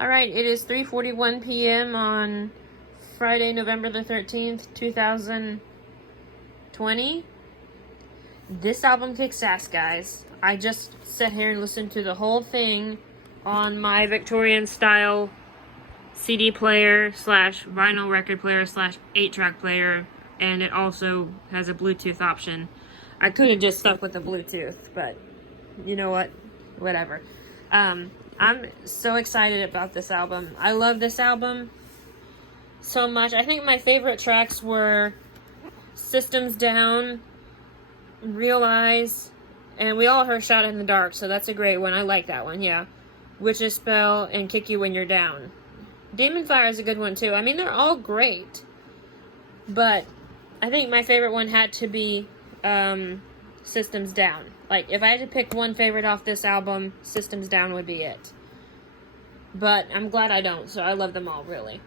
Alright, it is 3:41 p.m. on Friday, November the 13th, 2020. This album kicks ass, guys. I just sat here and listened to the whole thing on my Victorian style CD player slash vinyl record player slash 8-track player, and it also has a Bluetooth option. I could have just stuck with the Bluetooth, but you know what? Whatever. I'm so excited about this album. I love this album so much. I think my favorite tracks were Systems Down, Realize, and we all heard Shot in the Dark, so that's a great one. I like that one, yeah. Witch's Spell and Kick You When You're Down. Demon Fire is a good one too. I mean, they're all great, but I think my favorite one had to be Systems Down. Like, if I had to pick one favorite off this album, Systems Down would be it. But I'm glad I don't, so I love them all, really.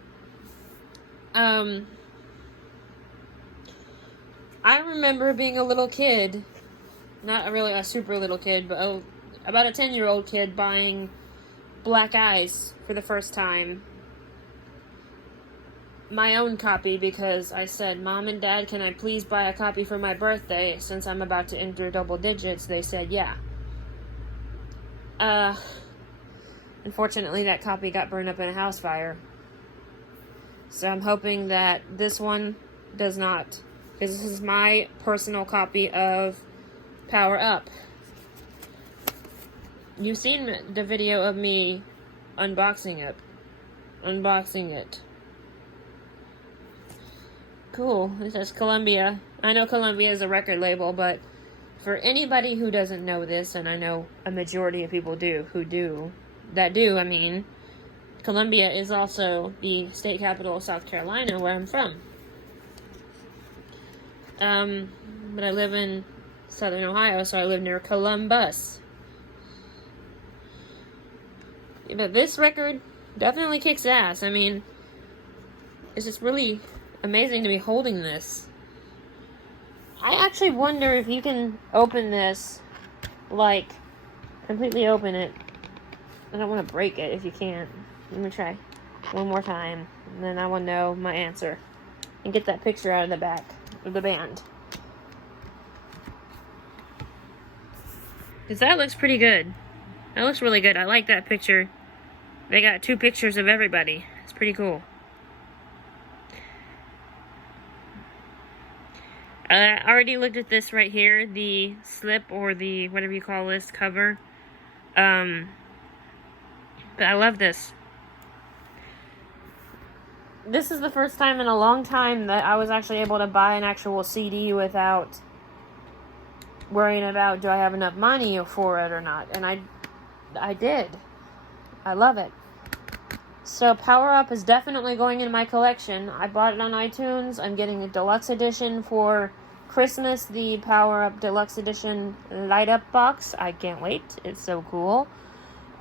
I remember being a little kid, not really a super little kid, but about a 10-year-old kid buying Black Eyes for the first time. My own copy, because I said, Mom and Dad, can I please buy a copy for my birthday since I'm about to enter double digits? They said yeah. Unfortunately, that copy got burned up in a house fire. So I'm hoping that this one does not, because this is my personal copy of Power Up. You've seen the video of me unboxing it. Cool. It says Columbia. I know Columbia is a record label, but for anybody who doesn't know this, and I know a majority of people do, I mean, Columbia is also the state capital of South Carolina, where I'm from. But I live in Southern Ohio, so I live near Columbus. But this record definitely kicks ass. I mean, it's just really amazing to be holding this. I actually wonder if you can open this, like, completely open it. I don't want to break it if you can't. Let me try one more time, and then I will know my answer. And get that picture out of the back of the band. Because that looks pretty good. That looks really good. I like that picture. They got 2 pictures of everybody. It's pretty cool. I already looked at this right here, the slip, or the whatever you call this, cover. But I love this. This is the first time in a long time that I was actually able to buy an actual CD without worrying about, do I have enough money for it or not? And I did. I love it. So Power Up is definitely going in my collection. I bought it on iTunes. I'm getting a deluxe edition for Christmas, the Power Up Deluxe Edition light up box. I can't wait. It's so cool.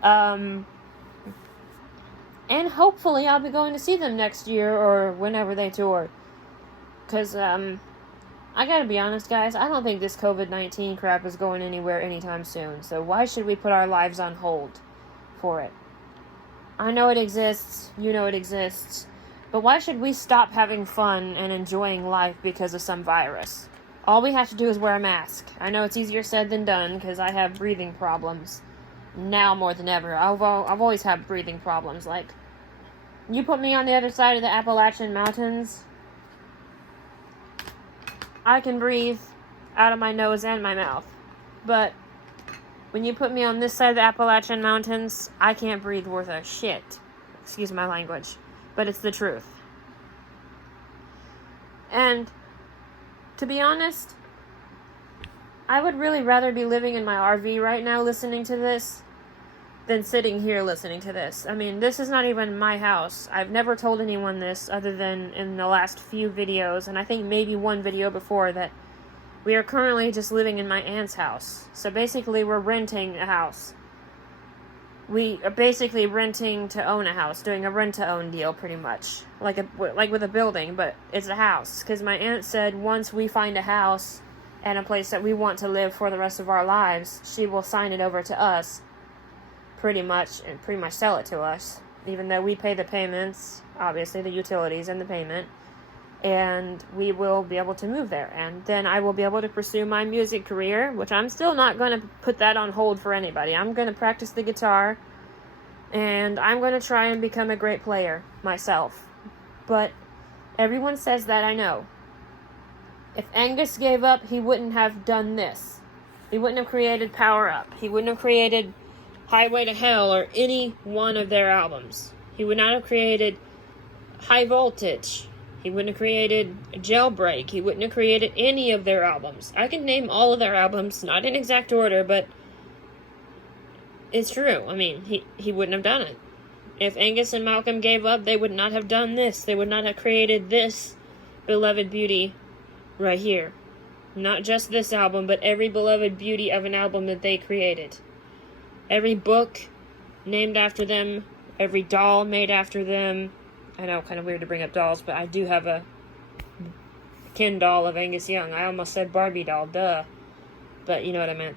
And hopefully I'll be going to see them next year or whenever they tour. Because, I gotta be honest, guys, I don't think this COVID-19 crap is going anywhere anytime soon. So why should we put our lives on hold for it? I know it exists, you know it exists, but why should we stop having fun and enjoying life because of some virus? All we have to do is wear a mask. I know it's easier said than done because I have breathing problems now more than ever. I've always had breathing problems. Like, you put me on the other side of the Appalachian Mountains, I can breathe out of my nose and my mouth. But when you put me on this side of the Appalachian Mountains, I can't breathe worth a shit. Excuse my language. But it's the truth. And to be honest, I would really rather be living in my RV right now listening to this than sitting here listening to this. I mean, this is not even my house. I've never told anyone this other than in the last few videos, and I think maybe one video before, that we are currently just living in my aunt's house. So basically we're renting a house. We are basically renting to own a house, doing a rent-to-own deal pretty much. Like with a building, but it's a house. Because my aunt said once we find a house and a place that we want to live for the rest of our lives, she will sign it over to us pretty much, and pretty much sell it to us. even though we pay the payments, obviously the utilities and the payment, and we will be able to move there. And then I will be able to pursue my music career, which I'm still not going to put that on hold for anybody. I'm going to practice the guitar, and I'm going to try and become a great player myself. But everyone says that, I know. If Angus gave up, he wouldn't have done this. He wouldn't have created Power Up. He wouldn't have created Highway to Hell or any one of their albums. He would not have created High Voltage. He wouldn't have created Jailbreak. He wouldn't have created any of their albums. I can name all of their albums, not in exact order, but it's true. I mean, he wouldn't have done it. If Angus and Malcolm gave up, they would not have done this. They would not have created this beloved beauty right here. Not just this album, but every beloved beauty of an album that they created. Every book named after them, every doll made after them. I know, kind of weird to bring up dolls, but I do have a Ken doll of Angus Young. I almost said Barbie doll, duh. But you know what I meant.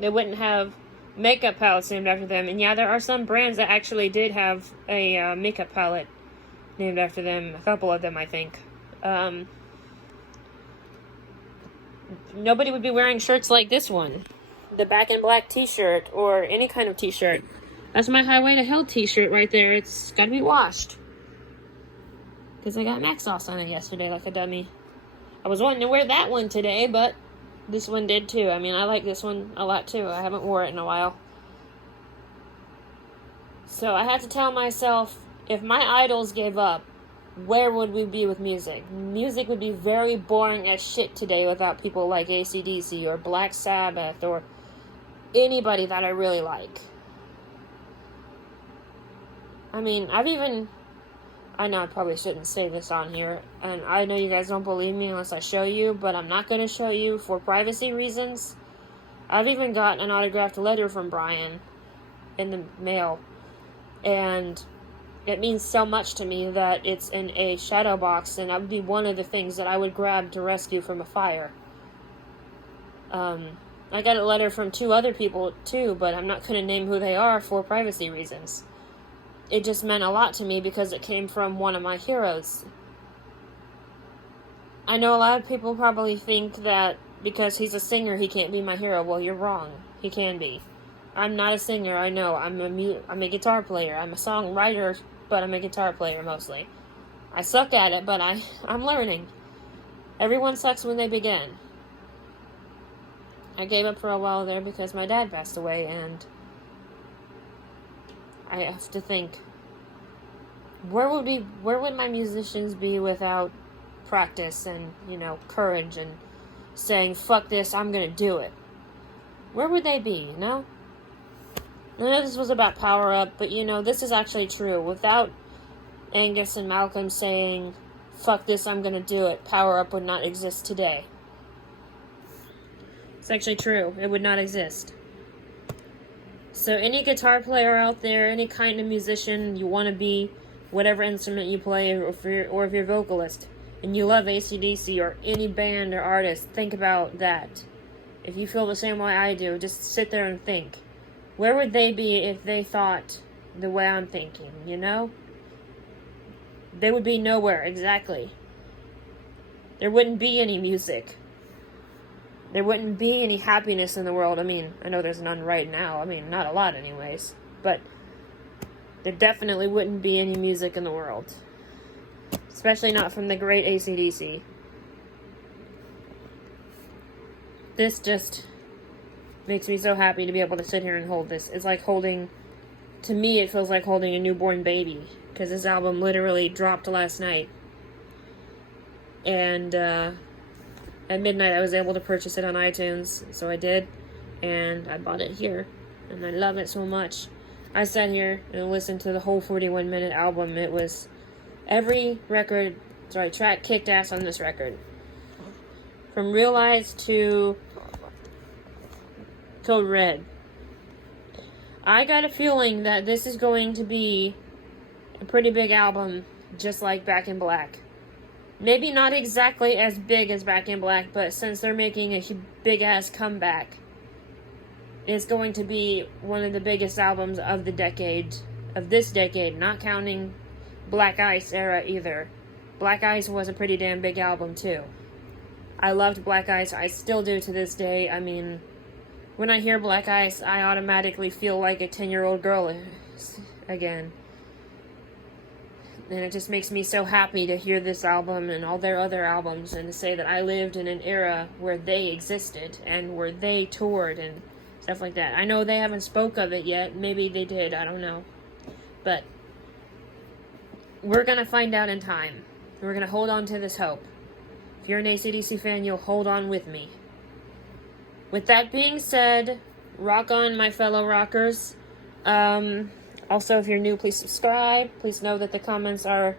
They wouldn't have makeup palettes named after them. And yeah, there are some brands that actually did have a makeup palette named after them. A couple of them, I think. Nobody would be wearing shirts like this one. The Back in Black t-shirt, or any kind of t-shirt. That's my Highway to Hell t-shirt right there. It's gotta be washed. Because I got Mac sauce on it yesterday like a dummy. I was wanting to wear that one today, but this one did too. I mean, I like this one a lot too. I haven't wore it in a while. So I had to tell myself, if my idols gave up, where would we be with music? Music would be very boring as shit today without people like AC/DC or Black Sabbath or anybody that I really like. I mean, I know I probably shouldn't say this on here, and I know you guys don't believe me unless I show you, but I'm not going to show you for privacy reasons. I've even got an autographed letter from Brian in the mail, and it means so much to me that it's in a shadow box, and that would be one of the things that I would grab to rescue from a fire. I got a letter from 2 other people too, but I'm not going to name who they are for privacy reasons. It just meant a lot to me because it came from one of my heroes. I know a lot of people probably think that because he's a singer, he can't be my hero. Well, you're wrong. He can be. I'm not a singer, I know. I'm a guitar player. I'm a songwriter, but I'm a guitar player mostly. I suck at it, but I'm learning. Everyone sucks when they begin. I gave up for a while there because my dad passed away, and I have to think, where would my musicians be without practice and, courage and saying, fuck this, I'm gonna do it? Where would they be, I know this was about Power Up, but this is actually true. Without Angus and Malcolm saying, fuck this, I'm gonna do it, Power Up would not exist today. It's actually true. It would not exist. So any guitar player out there, any kind of musician you want to be, whatever instrument you play, or if you're a vocalist, and you love AC/DC or any band or artist, think about that. If you feel the same way I do, just sit there and think. Where would they be if they thought the way I'm thinking, They would be nowhere, exactly. There wouldn't be any music. There wouldn't be any happiness in the world. I mean, I know there's none right now. I mean, not a lot anyways. But there definitely wouldn't be any music in the world. Especially not from the great AC/DC. This just makes me so happy to be able to sit here and hold this. It's like to me it feels like holding a newborn baby. Because this album literally dropped last night. And, at midnight, I was able to purchase it on iTunes, so I did, and I bought it here, and I love it so much. I sat here and listened to the whole 41-minute album. It was track kicked ass on this record. From Realize to Code Red. I got a feeling that this is going to be a pretty big album, just like Back in Black. Maybe not exactly as big as Back in Black, but since they're making a big-ass comeback, it's going to be one of the biggest albums of the decade, of this decade, not counting Black Ice era either. Black Ice was a pretty damn big album too. I loved Black Ice. I still do to this day. I mean, when I hear Black Ice, I automatically feel like a 10-year-old girl again. And it just makes me so happy to hear this album and all their other albums, and to say that I lived in an era where they existed and where they toured and stuff like that. I know they haven't spoke of it yet. Maybe they did. I don't know. But we're going to find out in time. We're going to hold on to this hope. If you're an AC/DC fan, you'll hold on with me. With that being said, rock on, my fellow rockers. Also, if you're new, please subscribe. Please know that the comments are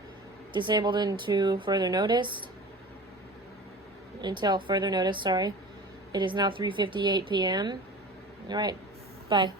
disabled until further notice. It is now 3:58 p.m. Alright, bye.